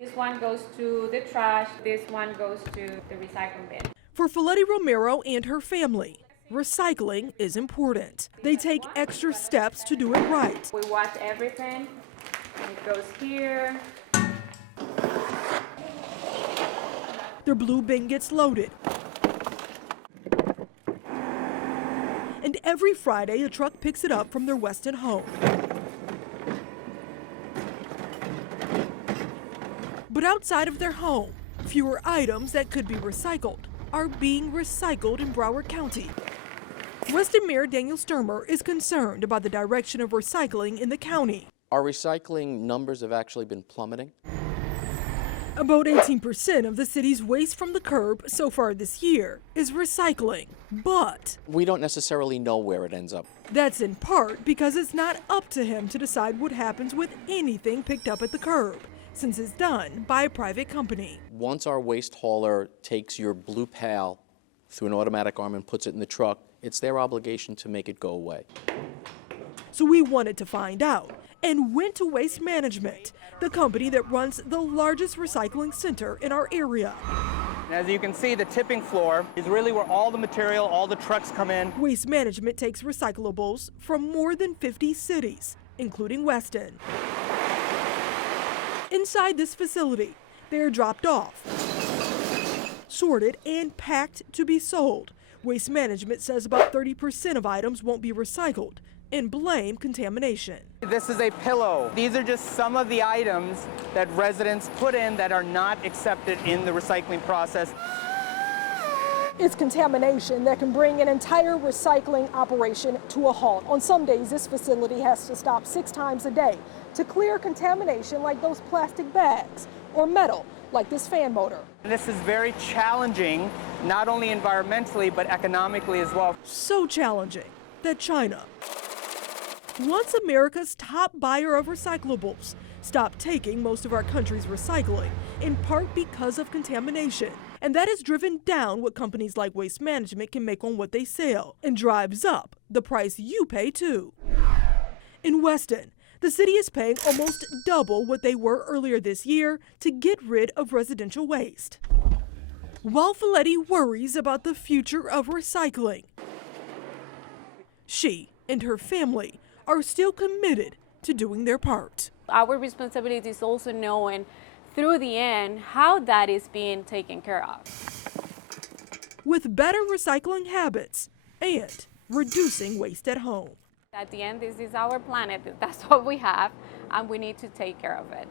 This one goes to the trash, this one goes to the recycling bin. For Folletti Romero and her family, recycling is important. They take extra steps to do it right. We wash everything, and it goes here. Their blue bin gets loaded. And every Friday, a truck picks it up from their Weston home. But outside of their home, fewer items that could be recycled are being recycled in Broward County. Weston Mayor Daniel Sturmer is concerned about the direction of recycling in the county. Our recycling numbers have actually been plummeting. About 18% of the city's waste from the curb so far this year is recycling, but We don't necessarily know where it ends up. that's in part because it's not up to him to decide what happens with anything picked up at the curb, since it's done by a private company. Once our waste hauler takes your blue pail through an automatic arm and puts it in the truck, it's their obligation to make it go away. So we wanted to find out and went to Waste Management, the company that runs the largest recycling center in our area. As you can see, the tipping floor is really where all the material, all the trucks come in. Waste Management takes recyclables from more than 50 cities, including Weston. Inside this facility, they are dropped off, sorted, and packed to be sold. Waste Management says about 30% of items won't be recycled and blame contamination. This is a pillow. These are just some of the items that residents put in that are not accepted in the recycling process. It's contamination that can bring an entire recycling operation to a halt. On some days, this facility has to stop 6 times a day to clear contamination like those plastic bags or metal like this fan motor. This is very challenging, not only environmentally, but economically as well. So challenging that China, once America's top buyer of recyclables, stopped taking most of our country's recycling, in part because of contamination. And that has driven down what companies like Waste Management can make on what they sell and drives up the price you pay too. In Weston, the city is paying almost double what they were earlier this year to get rid of residential waste. While Folletti worries about the future of recycling, she and her family are still committed to doing their part. Our responsibility is also knowing through the end how that is being taken care of. With better recycling habits and reducing waste at home. At the end, this is our planet. That's what we have, and we need to take care of it.